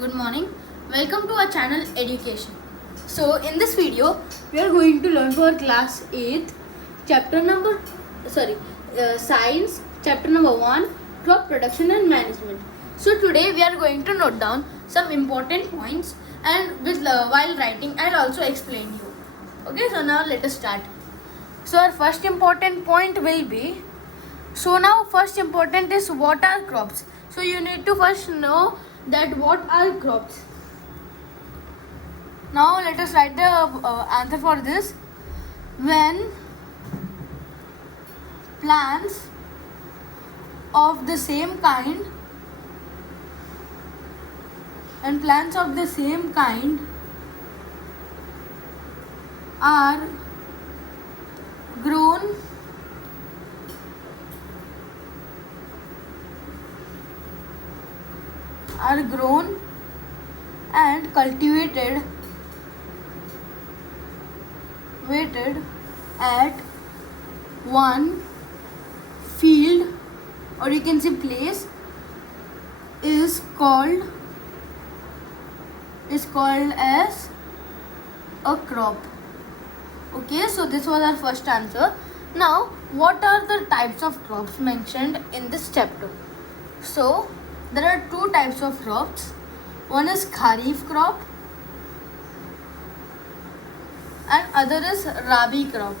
Good morning. Welcome to our channel Education. So in this video we are going to learn for class 8th science chapter number 1, crop production and management. So today we are going to note down some important points and while writing I'll also explain you. Okay, so now let us start. So our first important point will be, so now first important is what are crops. So you need to first know that what are crops. Now let us write the answer for this. When plants of the same kind are grown and cultivated at one field, or you can say place, is called as a crop. Okay, so this was our first answer. Now what are the types of crops mentioned in this chapter? So there are two types of crops. One is kharif crop and other is rabi crop.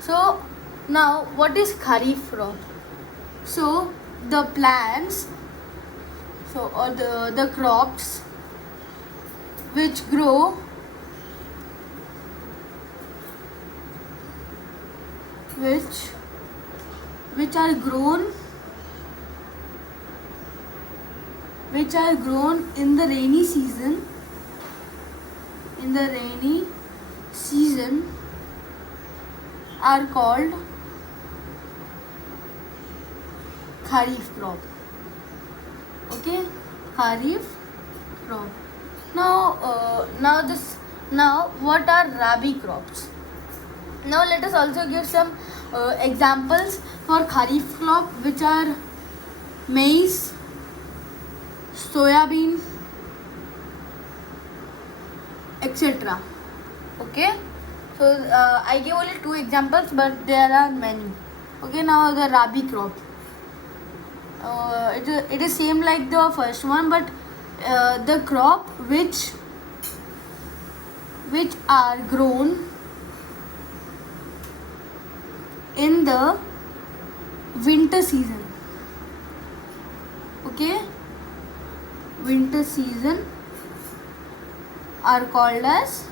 So now what is kharif crop? So the plants, or the crops which grow which are grown in the rainy season are called kharif crop. Okay, kharif crop. Now what are rabi crops? Now let us also give some examples for kharif crop, which are maize, soyabean, etc. Okay, so I gave only two examples, but there are many. Okay, now the rabi crop. It is same like the first one, but the crop which are grown in the winter season. Okay, winter season are called as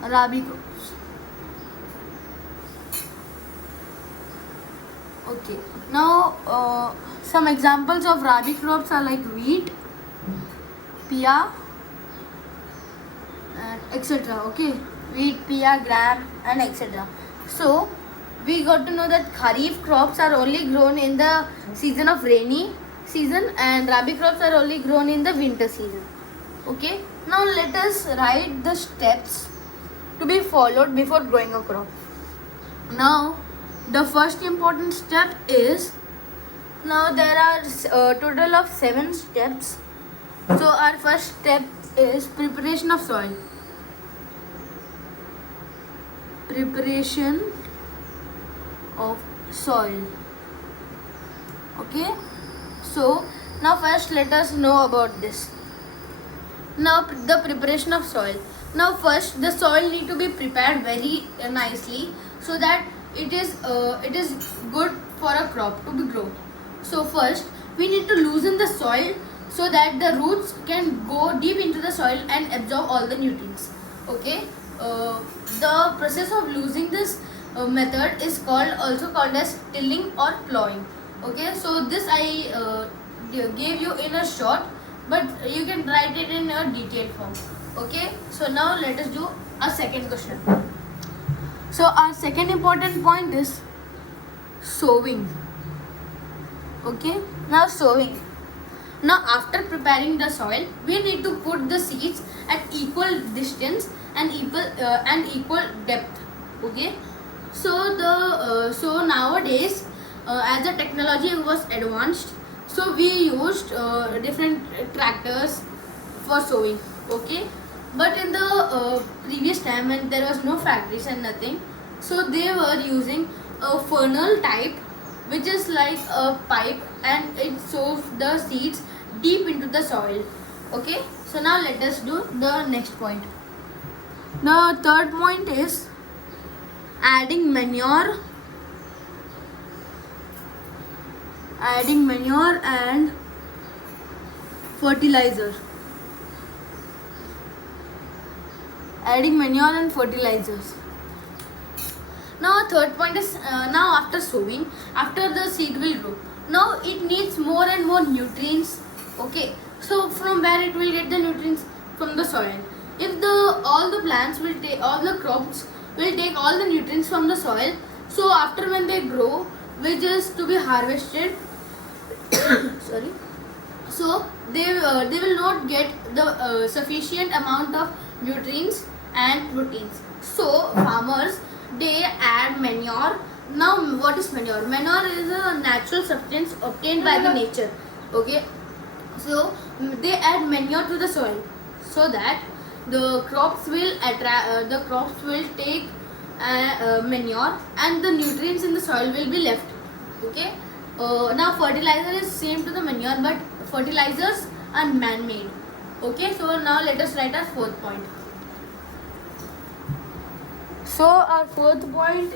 rabi crops. Okay, now some examples of rabi crops are like wheat, pea, and etc. Okay, wheat, pea, gram, and etc. So we got to know that kharif crops are only grown in the season of rainy season and rabi crops are only grown in the winter season. Okay, now let us write the steps to be followed before growing a crop. Now the first important step is, now there are a total of 7 steps. So our first step is preparation of soil. Okay, so now first let us know about this. Now the preparation of soil. Now first the soil need to be prepared very nicely so that it is good for a crop to be grown. So first we need to loosen the soil so that the roots can go deep into the soil and absorb all the nutrients. Okay, the process of losing this method is also called as tilling or plowing. Okay, so this I gave you in a short, but you can write it in a detailed form. Okay, so now let us do a second question. So our second important point is sowing. Okay, now sowing. Now after preparing the soil, we need to put the seeds at equal distance and equal depth. Okay, so nowadays as the technology was advanced, so we used different tractors for sowing. Okay, but in the previous time when there was no factories and nothing, so they were using a funnel type, which is like a pipe, and it sows the seeds deep into the soil. Okay, so now let us do the next point. The third point is adding manure and fertilizer. Adding manure and fertilizers. Now third point is now after sowing, after the seed will grow, now it needs more and more nutrients. Okay, so from where it will get the nutrients? From the soil. If the all the plants will take, all the crops will take all the nutrients from the soil, so after when they grow, which is to be harvested, sorry, so they will not get the sufficient amount of nutrients and proteins. So farmers, they add manure. Now what is manure? Manure is a natural substance obtained by the nature. Okay, so they add manure to the soil so that the crops will attract the crops will take manure, and the nutrients in the soil will be left. Okay, now fertilizer is same to the manure, but fertilizers are man-made. Okay, so now let us write our fourth point. So our fourth point,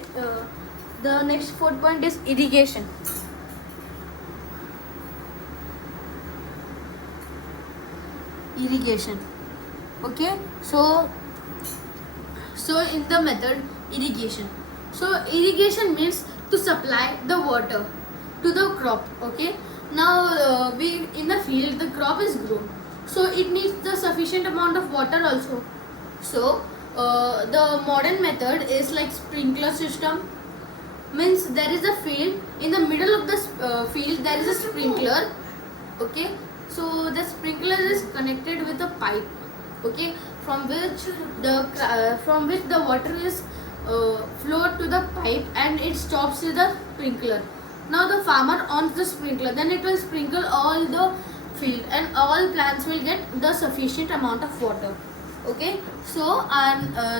the next fourth point is irrigation. Irrigation. Okay, so in the method irrigation. So irrigation means to supply the water to the crop. Okay, now we in the field the crop is grown, so it needs the sufficient amount of water also. So the modern method is like sprinkler system. Means there is a field, in the middle of the field there is a sprinkler. Okay, so the sprinkler is connected with a pipe. Okay, from which the water is flowed to the pipe, and it stops with the sprinkler. Now the farmer on the sprinkler, then it will sprinkle all the field, and all plants will get the sufficient amount of water. Okay, so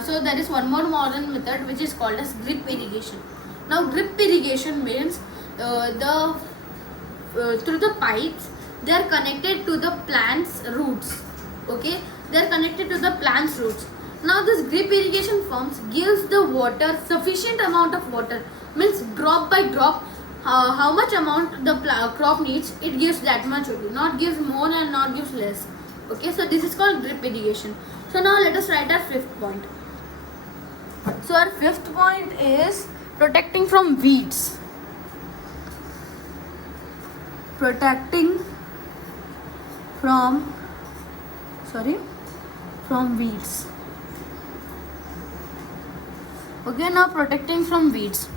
so there is one more modern method which is called as drip irrigation. Now drip irrigation means through the pipes they are connected to the plant's roots. Okay, they are connected to the plant's roots. Now this drip irrigation forms gives the water, sufficient amount of water, means drop by drop. How much amount the crop needs, it gives that much only, not gives more and not gives less. Okay, so this is called drip irrigation. So now let us write our fifth point. So our fifth point is protecting from weeds. Protecting from weeds. Okay, now protecting from weeds.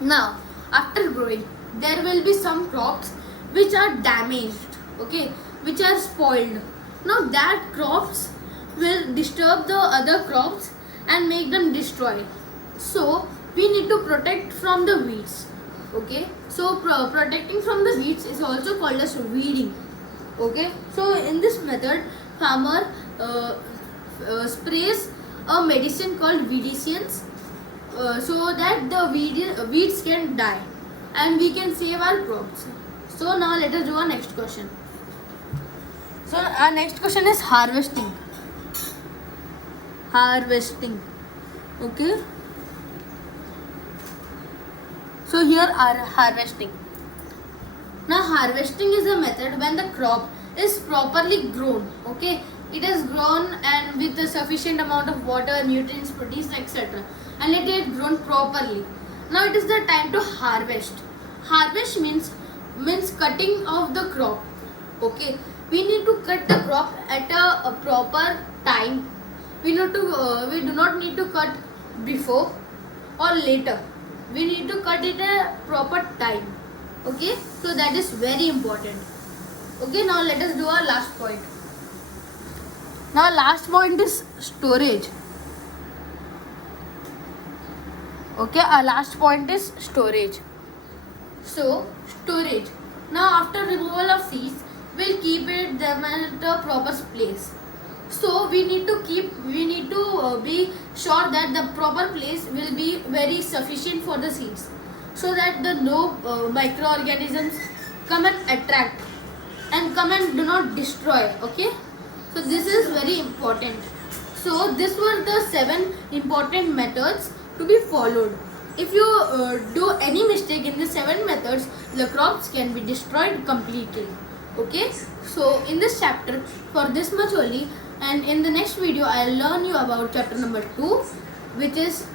Now after growing, there will be some crops which are damaged. Okay, which are spoiled. Now that crops will disturb the other crops and make them destroy. So we need to protect from the weeds. Okay, so protecting from the weeds is also called as weeding. Okay, so in this method farmer sprays a medicine called weedicians, so that the weeds can die and we can save our crops. So now let us do our next question. So our next question is harvesting. Okay, so here are harvesting. Now harvesting is a method when the crop is properly grown. Okay, it is grown and with a sufficient amount of water, nutrients, proteins, etc., and it is grown properly. Now it is the time to harvest. Harvest means cutting of the crop. Okay, we need to cut the crop at a proper time. We do not need to cut before or later. We need to cut it at a proper time. Okay, so that is very important. Okay, now let us do our last point. Now last point is storage. Okay, our last point is storage. So storage. Now after removal of seeds, we'll keep it them at a proper place. So we need to be sure that the proper place will be very sufficient for the seeds, so that the no microorganisms come and attract and come and do not destroy. Okay, so this is very important. So this were the 7 important methods to be followed. If you do any mistake in the 7 methods, the crops can be destroyed completely. Okay, so in this chapter, for this much only, and in the next video I'll learn you about chapter number 2, which is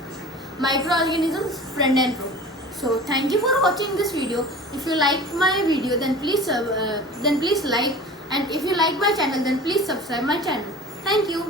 microorganisms friend and foe. So thank you for watching this video. If you like my video, then please like, and if you like my channel, then please subscribe my channel. Thank you.